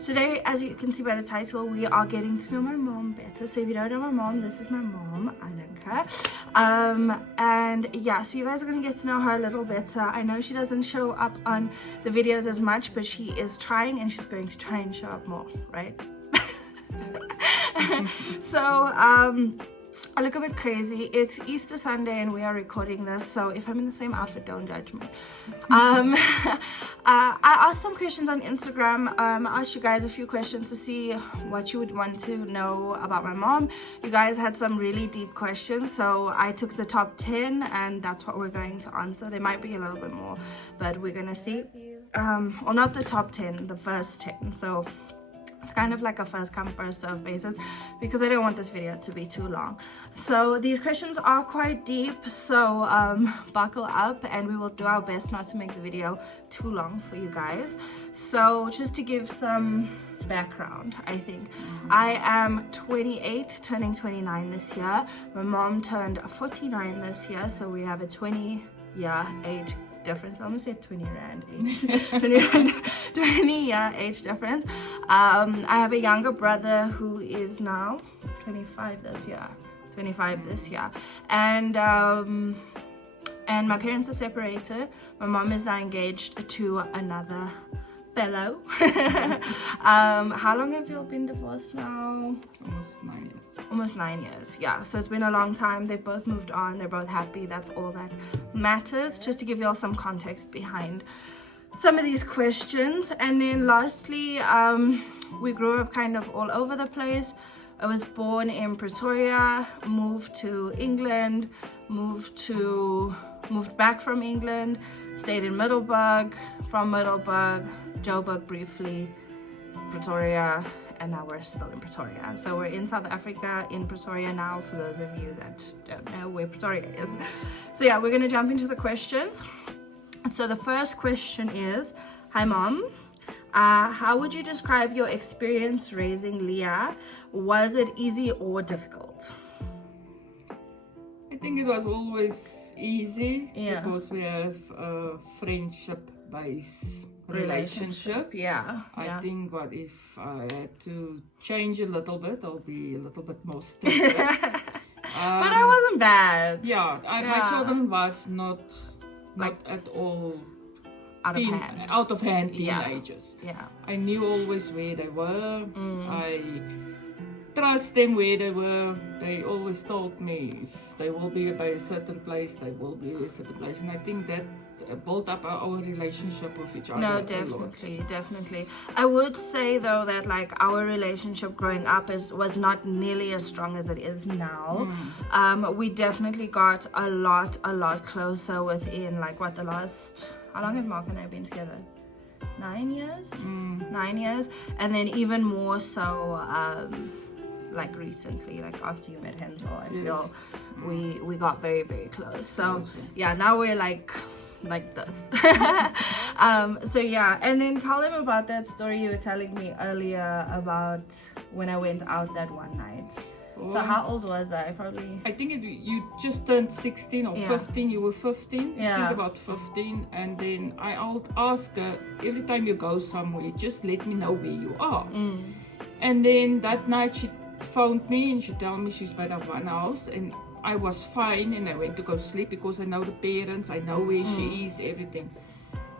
Today, as you can see by the title, we are getting to know my mom better. So if you don't know my mom, this is my mom, Ananka. And yeah, so you guys are going to get to know her a little better. I know she doesn't show up on the videos as much, but she is trying, and she's going to try and show up more, right? So I look a bit crazy. It's Easter Sunday and we are recording this, so if I'm in the same outfit, don't judge me. I asked some questions on Instagram. I asked you guys a few questions to see what you would want to know about my mom. You guys had some really deep questions, so I took the top 10 and that's what we're going to answer. There might be a little bit more, but we're gonna see. Or not the top 10, the first 10. So it's kind of like a first come first serve basis because I don't want this video to be too long. So these questions are quite deep, so buckle up and we will do our best not to make the video too long for you guys. So just to give some background, I think I am 28, turning 29 this year. My mom turned 49 this year, so we have a 20-year age difference. I almost said 20 rand age 20 year age difference. I have a younger brother who is now 25 this year, and my parents are separated. My mom is now engaged to another fellow. How long have you been divorced now? Almost 9 years. Yeah, so it's been a long time. They've both moved on. They're both happy. That's all that matters. Just to give you all some context behind some of these questions. And then lastly, we grew up kind of all over the place. I was born in Pretoria, moved to England, moved back from England, stayed in Middelburg, from Middelburg, Joburg briefly, Pretoria, and now we're still in Pretoria. So we're in South Africa, in Pretoria now, for those of you that don't know where Pretoria is. So yeah, we're gonna jump into the questions. So the first question is, hi mom, how would you describe your experience raising Leah? Was it easy or difficult? I think it was always easy because we have a friendship-based relationship. I think what if I had to change a little bit, I'll be a little bit more strict. But I wasn't bad. My children was not at all out of hand teenagers. I knew always where they were. I trust them where they were. They always told me if they will be by a certain place, they will be a certain place, and I think that built up our relationship with each other. No, definitely. I would say though that like our relationship growing up was not nearly as strong as it is now. We definitely got a lot closer within like what the last, how long have Mark and I been together? 9 years? 9 years. And then even more so like recently, like after you met Hensel, I feel we got very close. So yeah, now we're like this. So yeah, and then tell them about that story you were telling me earlier about when I went out that one night. So how old was I? I think you just turned 16 or 15. You were 15. I think about 15. And then I ask her, every time you go somewhere, just let me know where you are. And then that night she phoned me and she told me she's by that one house, and I was fine, and I went to go sleep because I know the parents, I know where she is, everything.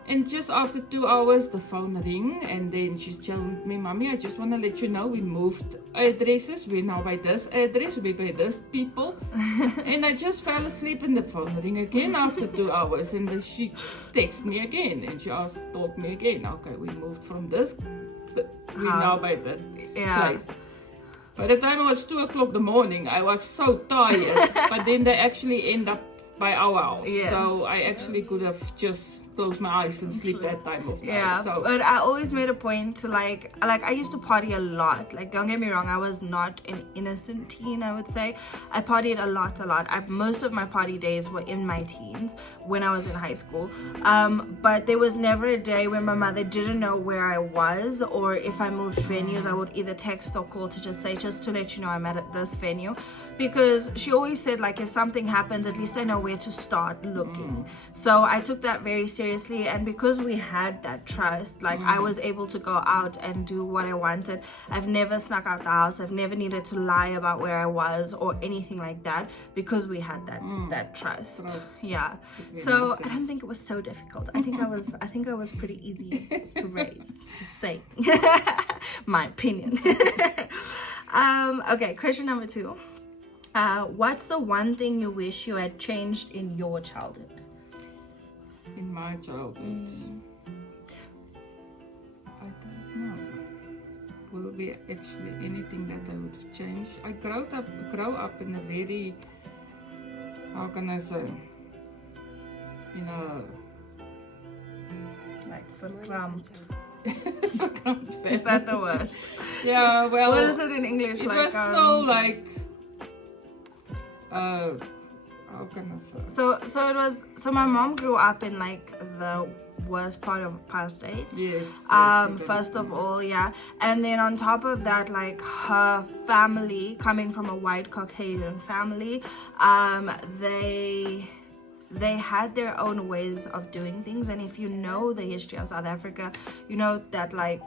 And just after 2 hours, the phone rang, and then she's telling me, Mommy, I just want to let you know we moved addresses. We're now by this address, we're by this people. And I just fell asleep, and the phone rang again after 2 hours, and then she texted me again, and she told me again, okay, we moved from this, we're now by that place. By the time it was 2 o'clock in the morning, I was so tired. But then they actually end up by our house. So I actually could have just close my eyes and sleep that time of night. So but I always made a point to like I used to party a lot. Like, don't get me wrong, I was not an innocent teen, I would say. I partied a lot. Most of my party days were in my teens when I was in high school. But there was never a day when my mother didn't know where I was, or if I moved venues, I would either text or call to just say, just to let you know I'm at this venue. Because she always said, like, if something happens, at least I know where to start looking. So I took that very seriously. seriously, and because we had that trust, like I was able to go out and do what I wanted. I've never snuck out the house. I've never needed to lie about where I was or anything like that, because we had that trust. Yeah. So I don't think it was so difficult. I think I was pretty easy to raise. Just saying. My opinion. Okay, question number 2. What's the one thing you wish you had changed in your childhood? In my childhood, I don't know. Will be actually anything that I would have changed. I grow up in a very, how can I say, in a like verkrampt. Is Is that the word? Yeah, well, what is it in English? It like, was still like, how can I say? So my mom grew up in like the worst part of apartheid. Yes. First of all, yeah, and then on top of that, like her family, coming from a white Caucasian family, they had their own ways of doing things. And if you know the history of South Africa, you know that like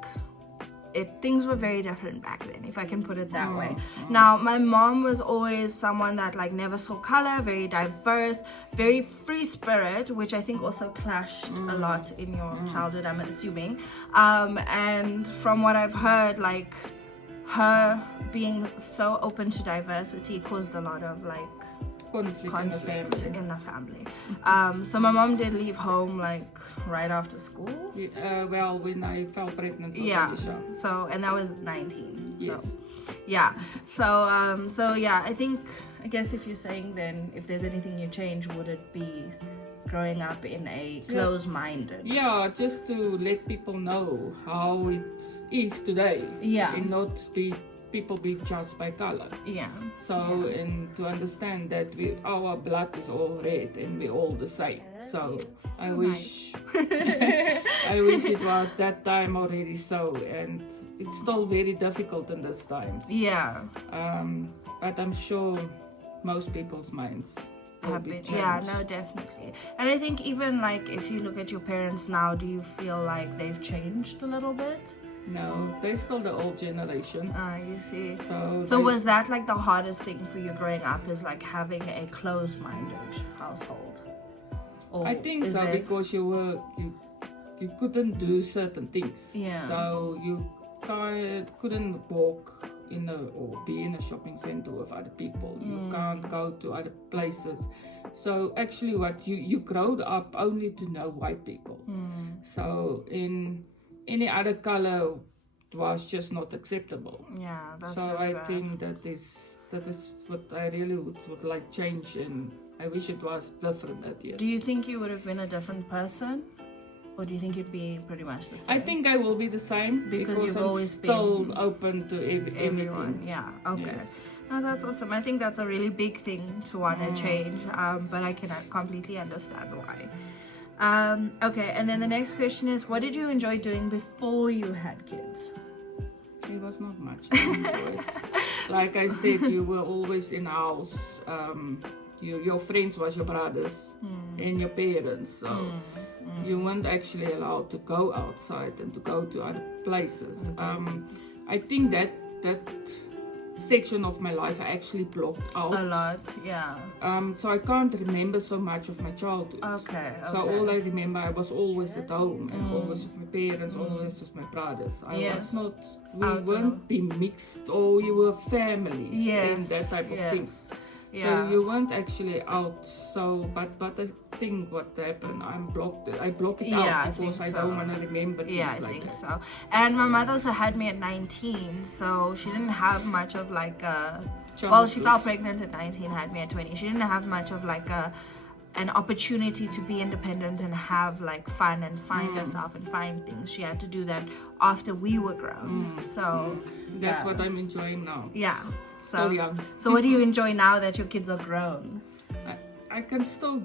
things were very different back then, if I can put it that way. Now, my mom was always someone that like never saw color, very diverse, very free spirit, which I think also clashed a lot in your childhood, I'm assuming. And from what I've heard, like her being so open to diversity caused a lot of like conflict in the family. So my mom did leave home like right after school. Well, when I fell pregnant. Yeah. So, and that was 19. Yes. So, yeah. So yeah, I guess if you're saying then if there's anything you change, would it be growing up in a closed-minded? Yeah, just to let people know how it is today. Yeah. And not people be judged by color. Yeah. So, and to understand that our blood is all red and we're all the same. So I wish I wish it was that time already so, and it's still very difficult in these times. Yeah. But I'm sure most people's minds have been changed. Yeah, no, definitely. And I think even like if you look at your parents now, do you feel like they've changed a little bit? No, they're still the old generation. You see. So was that like the hardest thing for you growing up, is like having a closed-minded household? Or I think so, because you couldn't do certain things. Yeah. So you couldn't walk or be in a shopping center with other people. You can't go to other places. So actually, what you growed up only to know white people. So in any other color was just not acceptable. Yeah, that's so really I bad. think that is what I really would like change, and I wish it was different at years. Do you think you would have been a different person, or do you think you'd be pretty much the same? I think I will be the same because you've I'm always still been open to everyone. everything. Yeah. Okay. Yes. Oh, that's awesome. I think that's a really big thing to want to change. But I can completely understand why. Okay, and then the next question is, what did you enjoy doing before you had kids? It was not much. I enjoyed. Like I said, you were always in the house. Your friends was your brothers and your parents. So you weren't actually allowed to go outside and to go to other places. I think that section of my life I actually blocked out a lot. Yeah. So I can't remember so much of my childhood. Okay. So all I remember, I was always at home and always with my parents, always with my brothers. We weren't be mixed, or you were families and that type of things. Yeah. So you weren't actually out. So but I think what happened, I block it out because I don't want to remember things like that. Yeah, I think so. And my mother also had me at 19, so she didn't have much of like a... Well, she fell pregnant at 19, had me at 20. She didn't have much of like an opportunity to be independent and have like fun and find herself and find things. She had to do that after we were grown. So that's what I'm enjoying now. Yeah. Still young. So what do you enjoy now that your kids are grown? I can still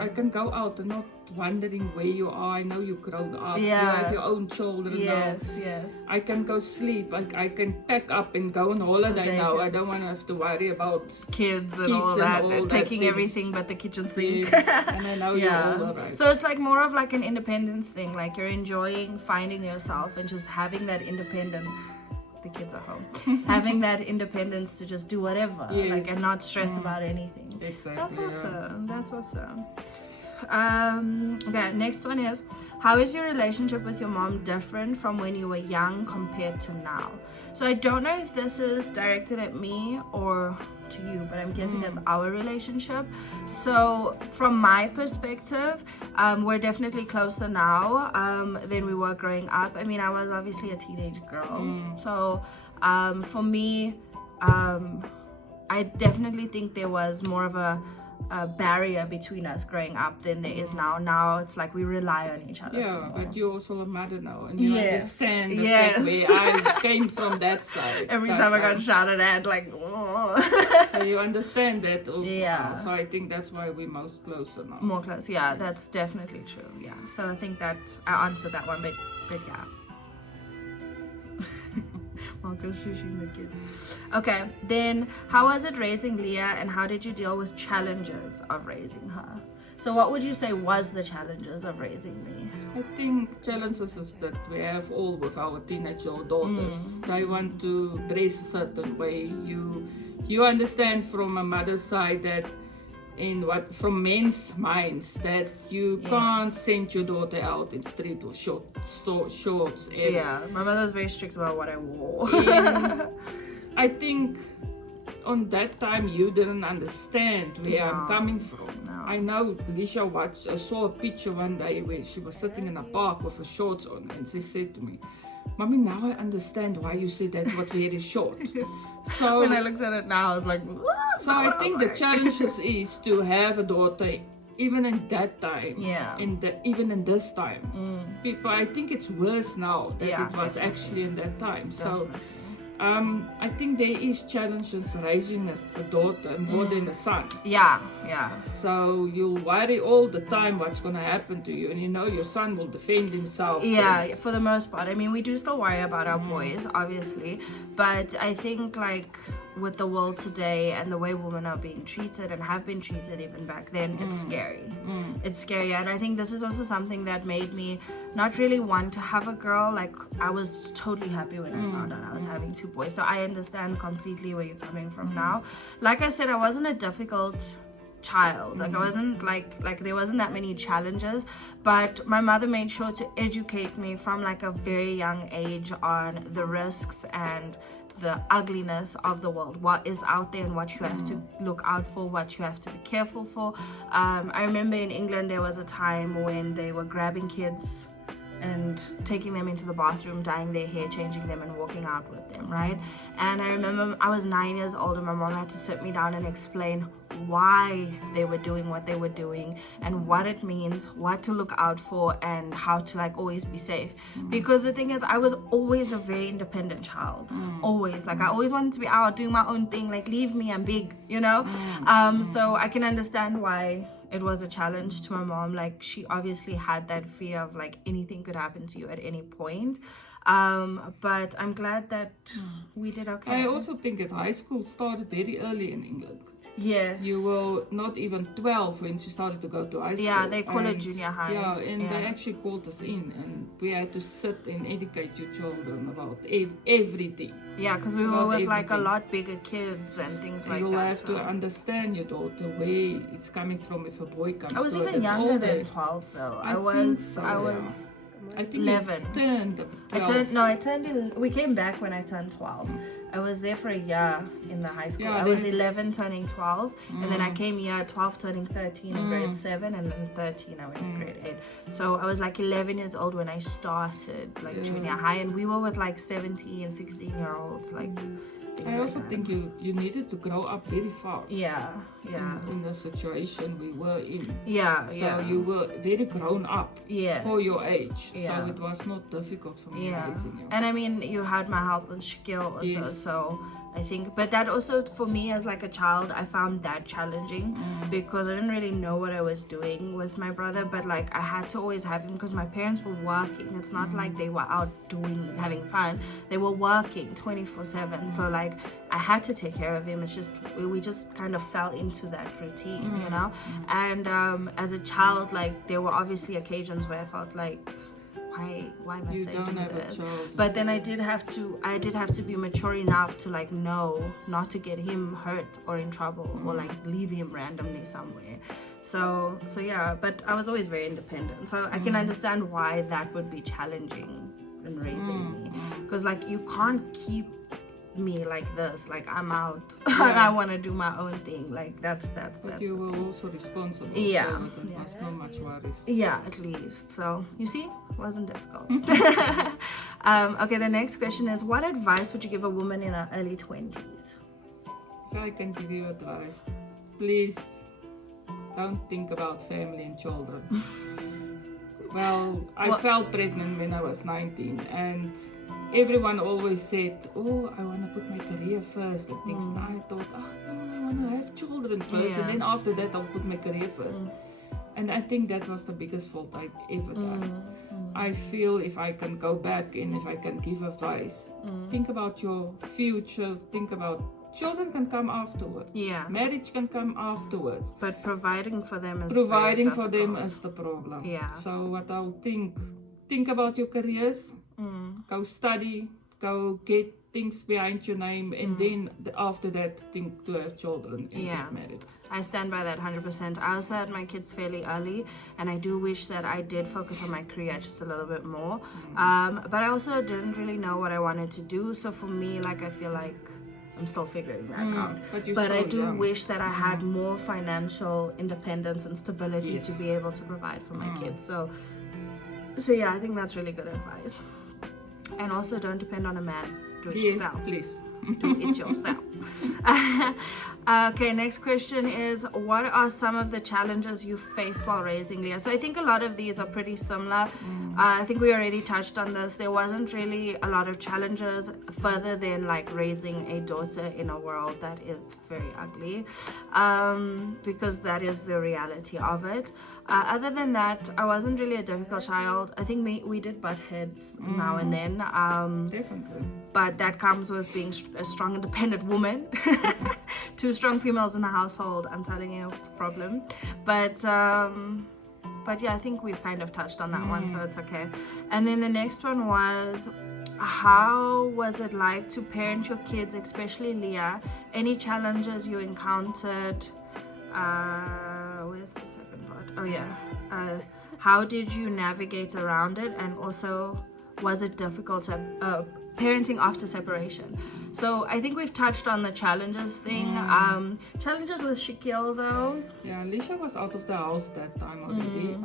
I can go out and not wondering where you are. I know you grow up. Yeah. You have your own children now. Yes. I can go sleep. I can pack up and go on holiday now. I don't want to have to worry about kids and all that. all taking that everything but the kitchen sink. Yes. And I know you're all right. So it's like more of like an independence thing. Like you're enjoying finding yourself and just having that independence. The kids are home. Having that independence to just do whatever, like, and not stress about anything. Exactly. That's awesome. That's awesome. Okay, next one is, how is your relationship with your mom different from when you were young compared to now? So I don't know if this is directed at me or to you, but I'm guessing it's our relationship. So from my perspective, we're definitely closer now than we were growing up. I mean, I was obviously a teenage girl. So for me, I definitely think there was more of a barrier between us growing up than there is now. Now it's like we rely on each other. Yeah, but you're also a mother now, and you understand the fact where I came from that side. Every time I got shouted at, like, oh. So you understand that also. Yeah. Now. So I think that's why we're most closer now. More close, yeah, that's definitely true. Yeah. So I think that I answered that one, but yeah. Marco's shushing the kids. Okay, then how was it raising Leah, and how did you deal with challenges of raising her? So what would you say was the challenges of raising me? I think challenges is that we have all with our teenage daughters. They want to dress a certain way. You understand from a mother's side that from men's minds that you can't send your daughter out in street with shorts. And my mother was very strict about what I wore. And I think on that time you didn't understand where I'm coming from. No. I know Lisha I saw a picture one day where she was sitting in a park with her shorts on, and she said to me, "Mommy, now I understand why you said that was very short." So when I looked at it now, I was like, so I think the challenge is to have a daughter even in that time, even in this time. People, I think it's worse now than it was actually in that time. So I think there is challenges raising a daughter more than a son. So you'll worry all the time what's going to happen to you, and you know your son will defend himself. For the most part. I mean, we do still worry about our boys, obviously, but I think like with the world today and the way women are being treated and have been treated even back then, it's scary. It's scary, and I think this is also something that made me not really want to have a girl. Like, I was totally happy when I found out I was having two boys, so I understand completely where you're coming from now. Like I said, I wasn't a difficult child. Like, I wasn't like there wasn't that many challenges, but my mother made sure to educate me from like a very young age on the risks and the ugliness of the world, what is out there and what you have to look out for, what you have to be careful for. I remember in England there was a time when they were grabbing kids and taking them into the bathroom, dyeing their hair, changing them, and walking out with them, right? And I remember I was 9 years old, and my mom had to sit me down and explain why they were doing what they were doing and what it means, what to look out for, and how to like always be safe. Because the thing is, I was always a very independent child. Always. Like, I always wanted to be out doing my own thing, like, leave me, I'm big, you know? So I can understand why it was a challenge to my mom. Like, she obviously had that fear of like anything could happen to you at any point. But I'm glad that we did okay. I also think that high school started very early in England. Yes. You were not even 12 when she started to go to high school. Yeah, they call it junior high. Yeah, and they actually called us in, and we had to sit and educate your children about everything. Yeah, because we were with like a lot bigger kids and things like that. You'll have to understand your daughter, where it's coming from if a boy comes to I was even younger than 12 though. I was I think 11. You turned 12. We came back when I turned 12. I was there for a year in the high school. Yeah, I was 11 turning 12, and then I came here 12 turning 13 in grade 7, and then 13 I went to grade 8. So I was like 11 years old when I started like junior high, and we were with like 17 and 16-year-olds, like I also think you needed to grow up very fast. In the situation we were in. So you were very grown up for your age. So it was not difficult for me raising you. And I mean, you had my help with Shakil also. So I think. But that also, for me as like a child, I found that challenging because I didn't really know what I was doing with my brother, but like I had to always have him because my parents were working. It's not like they were out having fun. They were working 24/7. So like I had to take care of him. It's just, we just kind of fell into that routine, you know? And as a child, like there were obviously occasions where I felt like, why must I do this? But then I did have to be mature enough to like know not to get him hurt or in trouble or like leave him randomly somewhere. So yeah, but I was always very independent. So I can understand why that would be challenging in raising me. Because like you can't keep me like this, like I'm out and I want to do my own thing, like that's but you were also responsible, so there was not much worries. At least. So you see, it wasn't difficult. Okay, the next question is, what advice would you give a woman in her early 20s? If I can give you advice, please don't think about family and children. Well, I fell pregnant when I was 19, and everyone always said, oh, I want to put my career first and things. And I thought, no, I want to have children first, and then after that I'll put my career first. And I think that was the biggest fault I ever done. I feel if I can go back and if I can give advice, think about your future, think about children can come afterwards. Marriage can come afterwards. But providing for them is the problem. So what I'll think about your careers, go study, go get things behind your name, and then after that think to have children and get married. I stand by that 100%. I also had my kids fairly early, and I do wish that I did focus on my career just a little bit more. But I also didn't really know what I wanted to do. So for me, like I feel like I'm still figuring that out. But I do wish that I had more financial independence and stability to be able to provide for my kids. So yeah, I think that's really good advice. And also, don't depend on a man. Do it yourself. Please. Do it yourself. Okay, next question is, what are some of the challenges you faced while raising Leah? So I think a lot of these are pretty similar. I think we already touched on this. There wasn't really a lot of challenges further than like raising a daughter in a world that is very ugly, because that is the reality of it. Other than that, I wasn't really a difficult child. I think we did butt heads now and then. Definitely. But that comes with being a strong, independent woman. Two strong females in the household, I'm telling you, it's a problem. But yeah, I think we've kind of touched on that one, so it's okay. And then the next one was, how was it like to parent your kids, especially Leah? Any challenges you encountered? Where's the second part? Oh yeah. How did you navigate around it? And also, was it difficult parenting after separation? So I think we've touched on the challenges thing. Challenges with Shaquille though. Yeah, Alicia was out of the house that time already.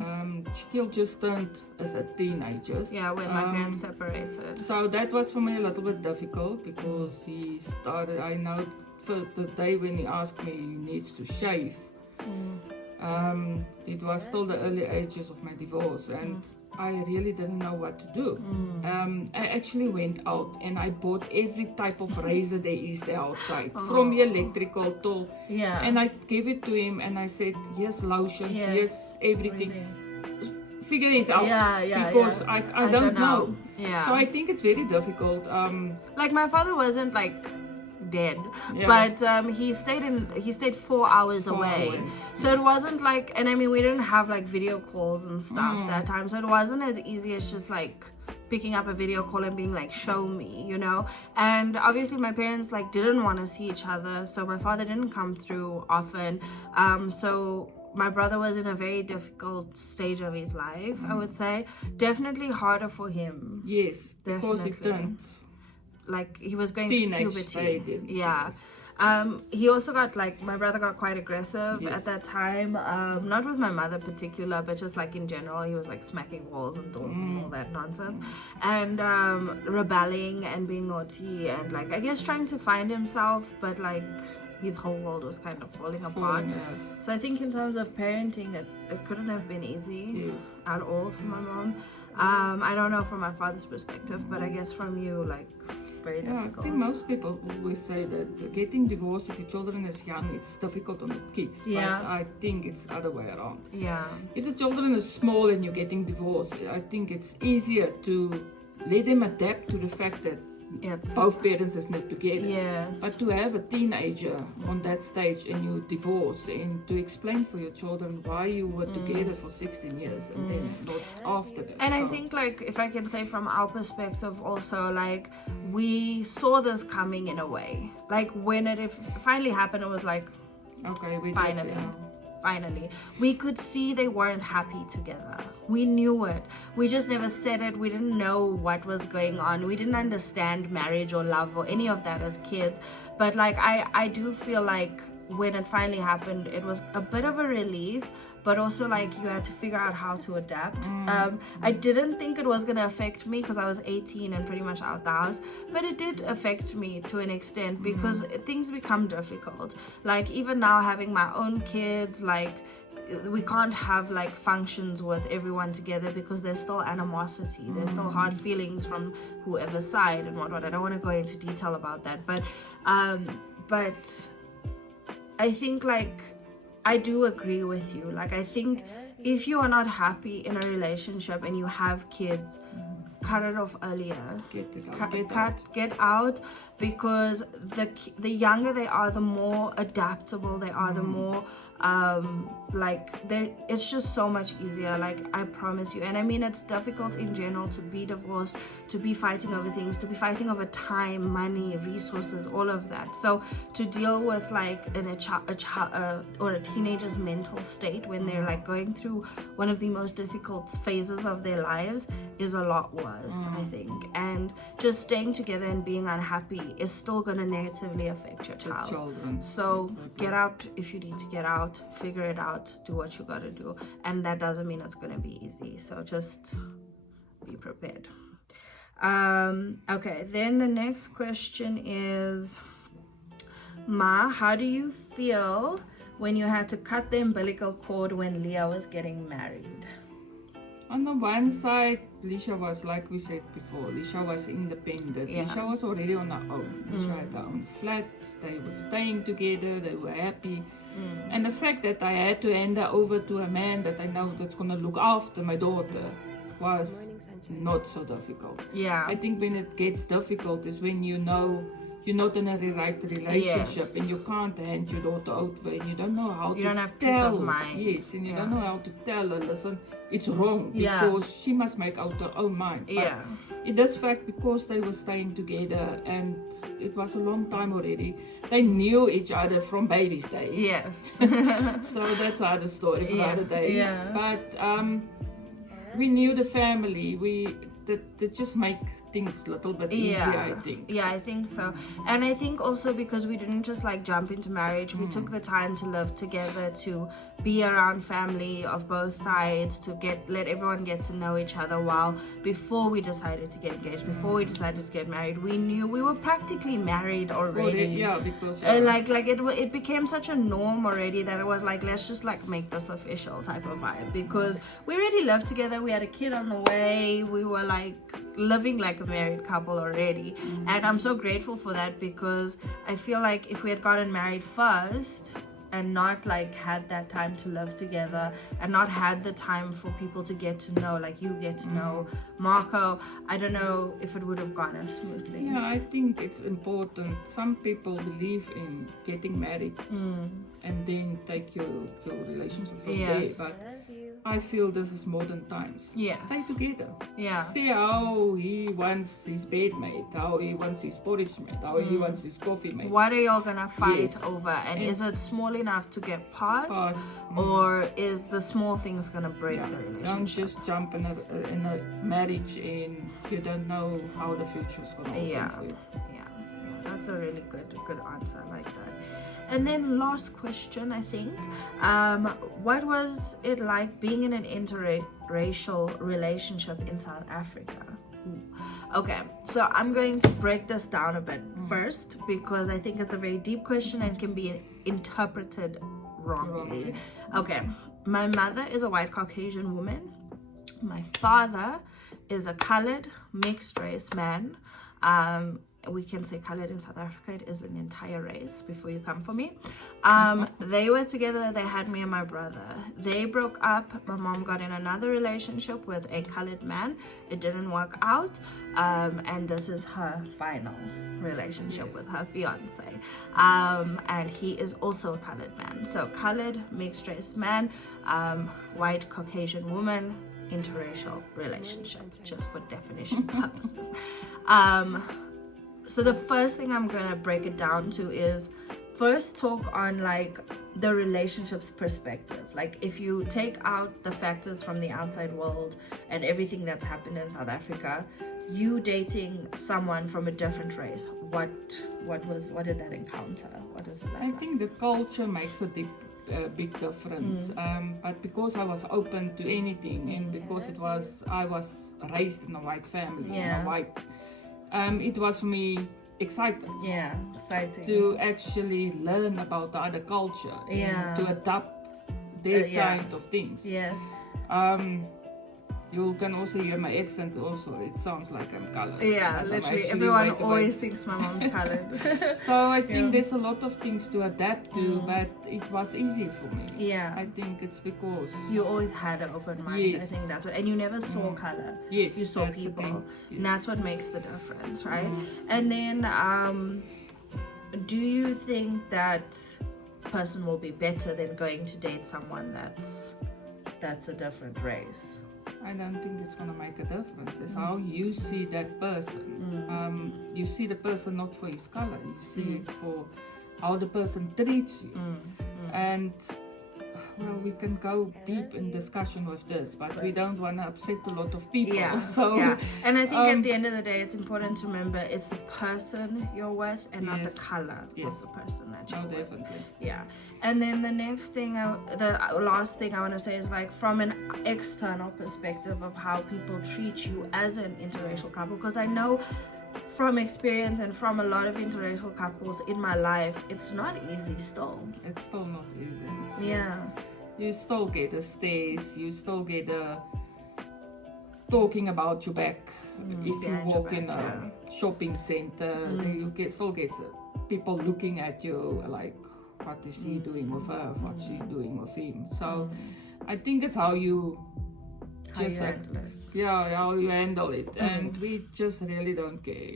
Shaquille just turned as a teenager. Yeah, when my parents separated. So that was for me a little bit difficult because he started, I know for the day when he asked me he needs to shave. It was still the early ages of my divorce, and I really didn't know what to do. I actually went out and I bought every type of razor there is there outside, from the electrical to, and I gave it to him and I said, here's lotions, here's everything. Really? Figure it out, because I don't know. So I think it's very difficult. Like my father wasn't like dead, but he stayed 4 hours away. So it wasn't like, and I mean we didn't have like video calls and stuff that time, so it wasn't as easy as just like picking up a video call and being like, show me, you know. And obviously my parents like didn't want to see each other, so my father didn't come through often. So my brother was in a very difficult stage of his life, I would say. Definitely harder for him. Yes, because he turned, like he was going through puberty. Yes. He also got like, my brother got quite aggressive at that time. Not with my mother particular, but just like in general, he was like smacking walls and doors and all that nonsense, and rebelling and being naughty and like I guess trying to find himself, but like his whole world was kind of falling apart. So I think in terms of parenting, it couldn't have been easy at all for my mom. I don't know from my father's perspective, but I guess from you, like very Yeah, difficult. I think most people always say that getting divorced if your children is young, it's difficult on the kids. Yeah. But I think it's other way around. Yeah. If the children is small and you're getting divorced, I think it's easier to let them adapt to the fact that both parents is not together. Yes. But to have a teenager on that stage and you divorce and to explain for your children why you were together for 16 years and then not after that. And I think, like, if I can say from our perspective also, like, we saw this coming in a way. Like, when it finally happened, it was like, okay, we finally. Finally, we could see they weren't happy together. We knew it. We just never said it. We didn't know what was going on. We didn't understand marriage or love or any of that as kids. But like, I do feel like when it finally happened, it was a bit of a relief, but also like you had to figure out how to adapt. I didn't think it was going to affect me because I was 18 and pretty much out the house, but it did affect me to an extent because things become difficult. Like, even now having my own kids, like, we can't have like functions with everyone together because there's still animosity, there's still hard feelings from whoever's side and whatnot. I don't want to go into detail about that, but I think, like, I do agree with you. Like, I think if you are not happy in a relationship and you have kids, cut it off earlier. Get out, because the younger they are, the more adaptable they are, the more it's just so much easier, like, I promise you. And I mean, it's difficult in general to be divorced, to be fighting over things, to be fighting over time, money, resources, all of that. So to deal with like a child or a teenager's mental state when they're like going through one of the most difficult phases of their lives is a lot worse, I think. And just staying together and being unhappy is still going to negatively affect your child. So get out if you need to get out. Figure it out, do what you gotta do, and that doesn't mean it's gonna be easy, so just be prepared. Okay, then the next question is, Ma, how do you feel when you had to cut the umbilical cord when Leah was getting married? On the one side, Lisha was, like we said before, Lisha was independent. Lisha was already on her own. Lisha had her own flat, they were staying together, they were happy. And the fact that I had to hand her over to a man that I know that's going to look after my daughter was not so difficult. Yeah. I think when it gets difficult is when you know you're not in a right relationship and you can't hand your daughter over and you don't know how to tell. You don't have peace of mind. Yes, and you don't know how to tell her, listen, it's wrong, because she must make out her own mind. But in this fact, because they were staying together and it was a long time already, they knew each other from baby's day. Yes. So that's another story for another day. Yeah. But we knew the family. That just make things a little bit easier, I think. Yeah, I think so. And I think also because we didn't just like jump into marriage, we took the time to live together, to be around family of both sides, to let everyone get to know each other before we decided to get engaged, before we decided to get married. We knew we were practically married already. Because and like it became such a norm already that it was like, let's just like make this official type of vibe, because we already lived together, we had a kid on the way, we were like living like a married couple already. And I'm so grateful for that, because I feel like if we had gotten married first and not like had that time to live together and not had the time for people to get to know, like you get to know Marco, I don't know if it would have gone as smoothly. Yeah, I think it's important. Some people believe in getting married and then take your relationship from there, but I feel this is modern times. Yes. Stay together. Yeah. See how he wants his bed made, how he wants his porridge made, how he wants his coffee made. What are y'all gonna fight over? And is it small enough to get past? Or is the small things gonna break the relationship? Don't just jump in a marriage and you don't know how the future is gonna open for you. Yeah. That's a really good answer. I like that. And then last question, I think, what was it like being in an interracial relationship in South Africa? Okay, so I'm going to break this down a bit first, because I think it's a very deep question and can be interpreted wrongly. Okay, my mother is a white Caucasian woman. My father is a colored mixed race man. we can say colored in South Africa, it is an entire race before you come for me. They were together, they had me and my brother. They broke up. My mom got in another relationship with a colored man. It didn't work out. And this is her final relationship with her fiance. And he is also a colored man. So colored, mixed race man, white Caucasian woman, interracial relationship, just for definition purposes. So the first thing I'm gonna break it down to is first talk on like the relationships perspective. Like if you take out the factors from the outside world and everything that's happened in South Africa, you dating someone from a different race, what did that encounter? What is that? I think the culture makes a big difference, but because I was open to anything, and because I was raised in a white family, it was for me exciting to actually learn about the other culture, to adapt their kind of things. You can also hear my accent also, it sounds like I'm colored. Yeah, literally everyone always thinks my mom's colored. So I think there's a lot of things to adapt to, but it was easy for me. I think it's because you always had an open mind. I think that's what, and you never saw color. You saw people. And that's what makes the difference, right? And then do you think that person will be better than going to date someone that's a different race? I don't think it's going to make a difference. It's how you see that person. You see the person not for his color. You see it for how the person treats you. And well, we can go deep in discussion with this, but we don't want to upset a lot of people. And I think at the end of the day, it's important to remember it's the person you're with and not the color of the person that you're with. Definitely. And then the next thing, the last thing I want to say is like from an external perspective of how people treat you as an interracial couple, because I know from experience and from a lot of interracial couples in my life, it's not easy still. It's still not easy. You still get a stays, you still get a talking about your back. If you walk in a shopping center, you still get people looking at you like, what is he doing with her, what she's doing with him. So I think it's how you just how you handle it. And we just really don't care.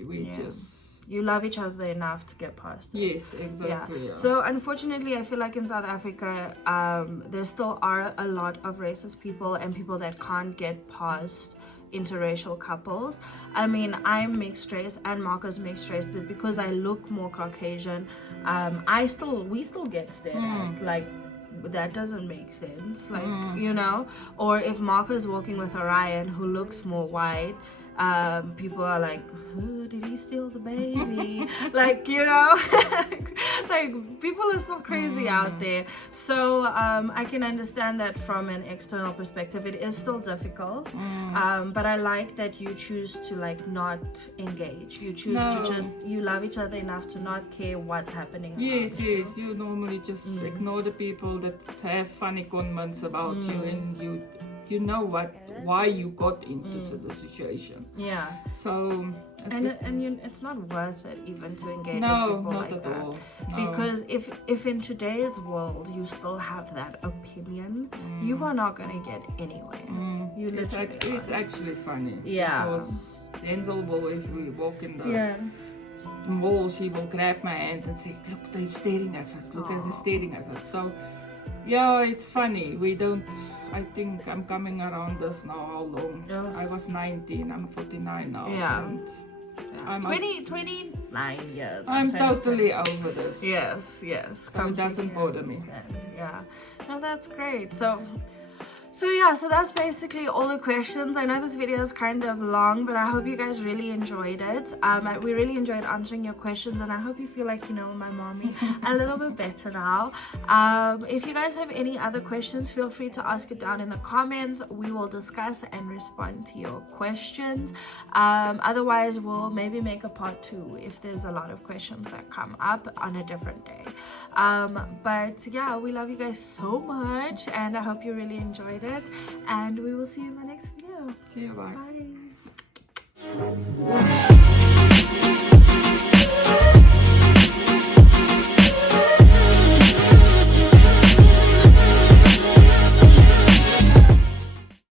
You love each other enough to get past it. Yes, exactly. So unfortunately, I feel like in South Africa, there still are a lot of racist people and people that can't get past interracial couples. I mean, I'm mixed race and Marco's mixed race, but because I look more Caucasian, we still get stared at. Like, that doesn't make sense. Like, you know, or if Marco's walking with Orion who looks more white, people are like, oh, did he steal the baby? Like, you know, like people are still crazy out there. So I can understand that from an external perspective it is still difficult, but I like that you choose to like not engage. You choose to just, you love each other enough to not care what's happening. You normally just ignore the people that have funny comments about you, and you know why you got into the situation. So it's not worth it even to engage with people like that. All. Because if in today's world you still have that opinion, you are not going to get anywhere. It's actually funny. Because Denzel will, if we walk in the malls, he will grab my hand and say, look, they're staring at us. Look, they're staring at us. So it's funny. I think I'm coming around this now. How long? I was 19. I'm 49 now. And I'm 29 years. I'm totally over this. Yes. So it doesn't bother me. No, that's great. So that's basically all the questions. I know this video is kind of long, but I hope you guys really enjoyed it. We really enjoyed answering your questions, and I hope you feel like you know my mommy a little bit better now. If you guys have any other questions, feel free to ask it down in the comments. We will discuss and respond to your questions. Otherwise, we'll maybe make a part 2 if there's a lot of questions that come up on a different day. But yeah, we love you guys so much, and I hope you really enjoyed it, and we will see you in my next video. See you. Bye. Bye.